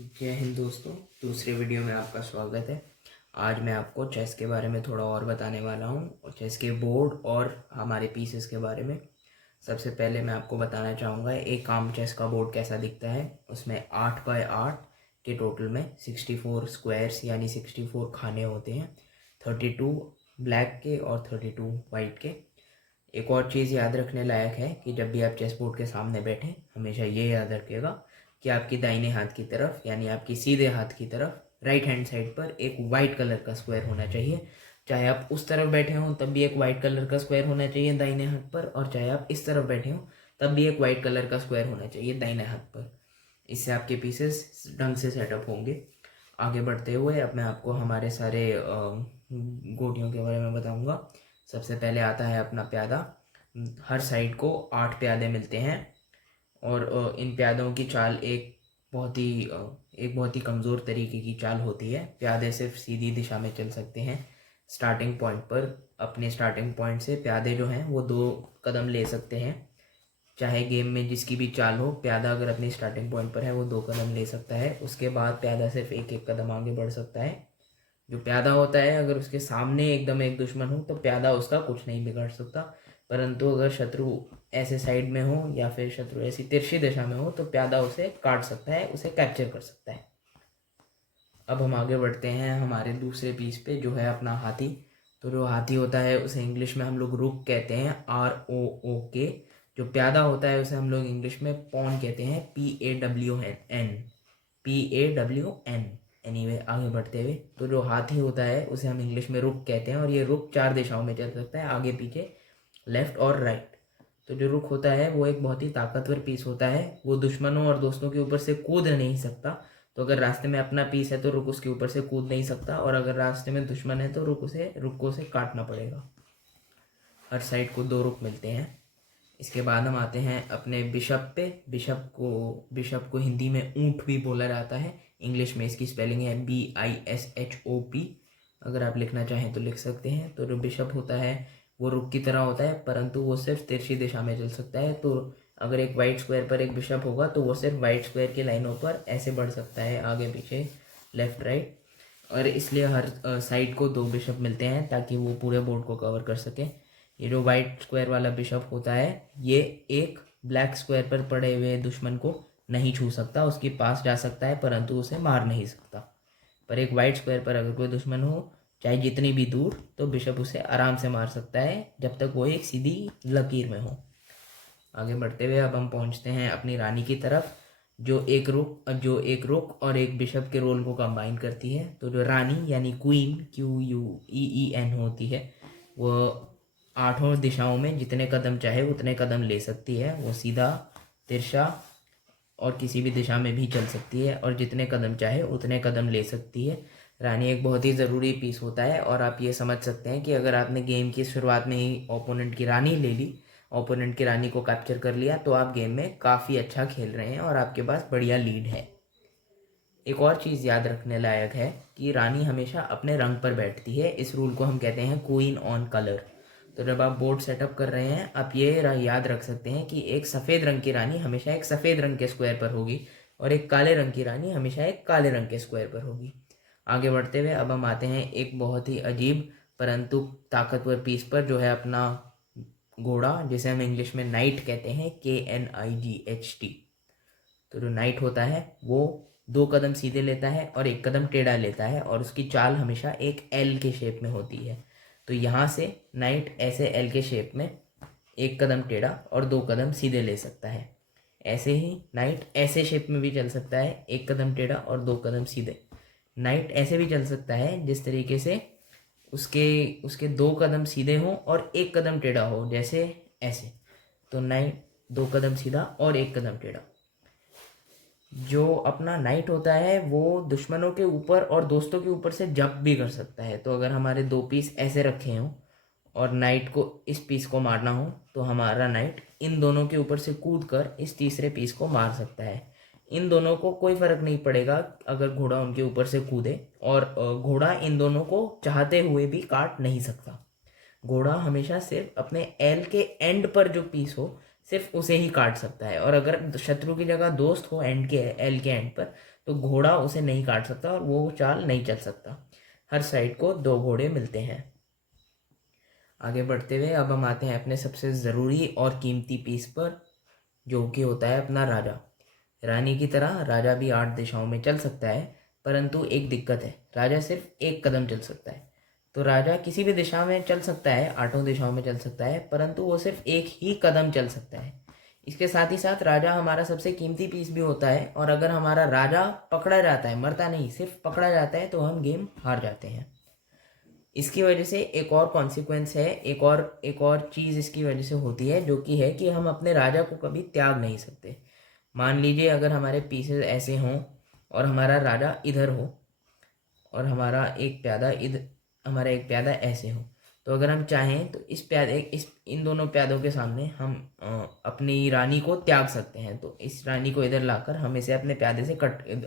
जय हिंद दोस्तों। दूसरे वीडियो में आपका स्वागत है। आज मैं आपको चेस के बारे में थोड़ा और बताने वाला हूँ और चेस के बोर्ड और हमारे पीसेस के बारे में। सबसे पहले मैं आपको बताना चाहूँगा एक आम चेस का बोर्ड कैसा दिखता है। उसमें 8x8 के टोटल में 64 स्क्वायर्स यानी 64 खाने होते हैं, 32 ब्लैक के और 32 वाइट के। एक और चीज़ याद रखने लायक है कि जब भी आप चेस बोर्ड के सामने बैठें हमेशा ये याद रखिएगा कि आपकी दाहिने हाथ की तरफ यानी आपकी सीधे हाथ की तरफ राइट हैंड साइड पर एक वाइट कलर का स्क्वायर होना चाहिए। चाहे आप उस तरफ बैठे हों तब भी एक वाइट कलर का स्क्वायर होना चाहिए दाहिने हाथ पर, और चाहे आप इस तरफ बैठे हों तब भी एक वाइट कलर का स्क्वायर होना चाहिए दाहिने हाथ पर। इससे आपके पीसेस ढंग से सेटअप होंगे। आगे बढ़ते हुए अब मैं आपको हमारे सारे गोटियों के बारे में बताऊंगा। सबसे पहले आता है अपना प्यादा। हर साइड को 8 प्यादे मिलते हैं और इन प्यादों की चाल एक बहुत ही कमज़ोर तरीके की चाल होती है। प्यादे सिर्फ सीधी दिशा में चल सकते हैं। स्टार्टिंग पॉइंट पर अपने स्टार्टिंग पॉइंट से प्यादे जो हैं वो 2 कदम ले सकते हैं। चाहे गेम में जिसकी भी चाल हो, प्यादा अगर अपनी स्टार्टिंग पॉइंट पर है वो 2 कदम ले सकता है। उसके बाद प्यादा सिर्फ एक एक कदम आगे बढ़ सकता है। जो प्यादा होता है अगर उसके सामने एकदम एक दुश्मन हो तो प्यादा उसका कुछ नहीं बिगाड़ सकता, परंतु अगर शत्रु ऐसे साइड में हो या फिर शत्रु ऐसी तिरछी दिशा में हो तो प्यादा उसे काट सकता है, उसे कैप्चर कर सकता है। अब हम आगे बढ़ते हैं हमारे दूसरे पीस पे जो है अपना हाथी। तो जो हाथी होता है उसे इंग्लिश में हम लोग रुक कहते हैं, ROOK। जो प्यादा होता है उसे हम लोग इंग्लिश में पॉन कहते हैं, PAWN। एनीवे आगे बढ़ते हुए तो जो हाथी होता है उसे हम इंग्लिश में रुक कहते हैं और ये रुक 4 दिशाओं में चल सकता है, आगे पीछे, लेफ्ट और राइट। तो जो रुक होता है वो एक बहुत ही ताकतवर पीस होता है। वो दुश्मनों और दोस्तों के ऊपर से कूद नहीं सकता। तो अगर रास्ते में अपना पीस है तो रुक उसके ऊपर से कूद नहीं सकता, और अगर रास्ते में दुश्मन है तो रुक को उसे काटना पड़ेगा। हर साइड को 2 रुक मिलते हैं। इसके बाद हम आते हैं अपने बिशप पे। बिशप को हिंदी में ऊंट भी बोला जाता है। इंग्लिश में इसकी स्पेलिंग है BISHOP। अगर आप लिखना चाहें तो लिख सकते हैं। तो जो बिशप होता है वो रुक की तरह होता है, परंतु वो सिर्फ तिरछी दिशा में चल सकता है। तो अगर एक वाइट स्क्वायर पर एक बिशप होगा तो वो सिर्फ वाइट स्क्वायर की लाइनों पर ऐसे बढ़ सकता है, आगे पीछे, लेफ्ट राइट। और इसलिए हर साइड को 2 बिशप मिलते हैं ताकि वो पूरे बोर्ड को कवर कर सके। ये जो वाइट स्क्वायर वाला बिशप होता है ये एक ब्लैक स्क्वायर पर पड़े हुए दुश्मन को नहीं छू सकता, उसके पास जा सकता है परंतु उसे मार नहीं सकता। पर एक वाइट स्क्वायर पर अगर कोई दुश्मन हो चाहे जितनी भी दूर, तो बिशप उसे आराम से मार सकता है जब तक वो एक सीधी लकीर में हो। आगे बढ़ते हुए अब हम पहुंचते हैं अपनी रानी की तरफ, जो एक रुक और एक बिशप के रोल को कंबाइन करती है। तो जो रानी यानी क्वीन, QUEEN होती है, वो 8 दिशाओं में जितने कदम चाहे उतने कदम ले सकती है। वो सीधा, तिरछा और किसी भी दिशा में भी चल सकती है और जितने कदम चाहे उतने कदम ले सकती है। रानी एक बहुत ही ज़रूरी पीस होता है और आप ये समझ सकते हैं कि अगर आपने गेम की शुरुआत में ही ओपोनेंट की रानी ले ली, ओपोनेंट की रानी को कैप्चर कर लिया, तो आप गेम में काफ़ी अच्छा खेल रहे हैं और आपके पास बढ़िया लीड है। एक और चीज़ याद रखने लायक है कि रानी हमेशा अपने रंग पर बैठती है। इस रूल को हम कहते हैं क्वीन ऑन कलर। तो जब आप बोर्ड सेटअप कर रहे हैं आप ये याद रख सकते हैं कि एक सफ़ेद रंग की रानी हमेशा एक सफ़ेद रंग के स्क्वायर पर होगी और एक काले रंग की रानी हमेशा एक काले रंग के स्क्वायर पर होगी। आगे बढ़ते हुए अब हम आते हैं एक बहुत ही अजीब परंतु ताकतवर पीस पर, जो है अपना घोड़ा, जिसे हम इंग्लिश में नाइट कहते हैं, KNIGHT। तो जो नाइट होता है वो 2 कदम सीधे लेता है और 1 कदम टेढ़ा लेता है और उसकी चाल हमेशा एक L के शेप में होती है। तो यहाँ से नाइट ऐसे L के शेप में 1 कदम टेढ़ा और 2 कदम सीधे ले सकता है। ऐसे ही नाइट ऐसे शेप में भी चल सकता है, 1 कदम टेढ़ा और 2 कदम सीधे। नाइट ऐसे भी चल सकता है जिस तरीके से उसके उसके 2 कदम सीधे हों और 1 कदम टेढ़ा हो, जैसे ऐसे। तो नाइट 2 कदम सीधा और 1 कदम टेढ़ा। जो अपना नाइट होता है वो दुश्मनों के ऊपर और दोस्तों के ऊपर से जंप भी कर सकता है। तो अगर हमारे 2 पीस ऐसे रखे हों और नाइट को इस पीस को मारना हो तो हमारा नाइट इन दोनों के ऊपर से कूद कर इस तीसरे पीस को मार सकता है। इन दोनों को कोई फ़र्क नहीं पड़ेगा अगर घोड़ा उनके ऊपर से कूदे, और घोड़ा इन दोनों को चाहते हुए भी काट नहीं सकता। घोड़ा हमेशा सिर्फ अपने एल के एंड पर जो पीस हो सिर्फ उसे ही काट सकता है। और अगर शत्रु की जगह दोस्त हो एंड के एल के एंड पर, तो घोड़ा उसे नहीं काट सकता और वो चाल नहीं चल सकता। हर साइड को 2 घोड़े मिलते हैं। आगे बढ़ते हुए अब हम आते हैं अपने सबसे ज़रूरी और कीमती पीस पर, जो कि होता है अपना राजा। रानी की तरह राजा भी 8 दिशाओं में चल सकता है, परंतु एक दिक्कत है, राजा सिर्फ एक कदम चल सकता है। तो राजा किसी भी दिशा में चल सकता है, 8 दिशाओं में चल सकता है, परंतु वो सिर्फ एक ही कदम चल सकता है। इसके साथ ही साथ राजा हमारा सबसे कीमती पीस भी होता है, और अगर हमारा राजा पकड़ा जाता है, मरता नहीं सिर्फ पकड़ा जाता है, तो हम गेम हार जाते हैं। इसकी वजह से एक और कॉन्सिक्वेंस है, एक और चीज़ इसकी वजह से होती है, जो कि है कि हम अपने राजा को कभी त्याग नहीं सकते। मान लीजिए अगर हमारे पीसेस ऐसे हों और हमारा राजा इधर हो और हमारा एक प्यादा ऐसे हो, तो अगर हम चाहें तो इस इन दोनों प्यादों के सामने हम अपनी रानी को त्याग सकते हैं। तो इस रानी को इधर लाकर हम इसे अपने प्यादे से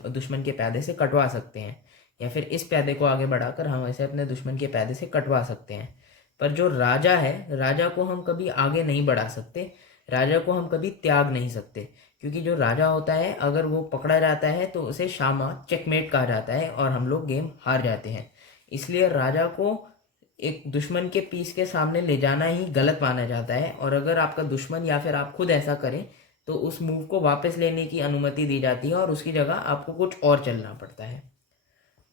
दुश्मन के प्यादे से कटवा सकते हैं, या फिर इस प्यादे को आगे बढ़ाकर हम इसे अपने दुश्मन के प्यादे से कटवा सकते हैं। पर जो राजा है, राजा को हम कभी आगे नहीं बढ़ा सकते, राजा को हम कभी त्याग नहीं सकते, क्योंकि जो राजा होता है अगर वो पकड़ा जाता है तो उसे शामा चेकमेट कहा जाता है और हम लोग गेम हार जाते हैं। इसलिए राजा को एक दुश्मन के पीस के सामने ले जाना ही गलत माना जाता है, और अगर आपका दुश्मन या फिर आप खुद ऐसा करें तो उस मूव को वापस लेने की अनुमति दी जाती है और उसकी जगह आपको कुछ और चलना पड़ता है।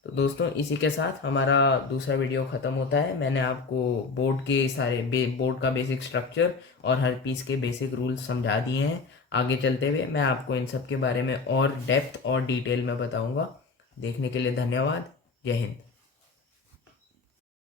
तो दोस्तों, इसी के साथ हमारा दूसरा वीडियो ख़त्म होता है। मैंने आपको बोर्ड का बेसिक स्ट्रक्चर और हर पीस के बेसिक रूल्स समझा दिए हैं। आगे चलते हुए मैं आपको इन सब के बारे में और डेप्थ और डिटेल में बताऊंगा। देखने के लिए धन्यवाद। जय हिंद।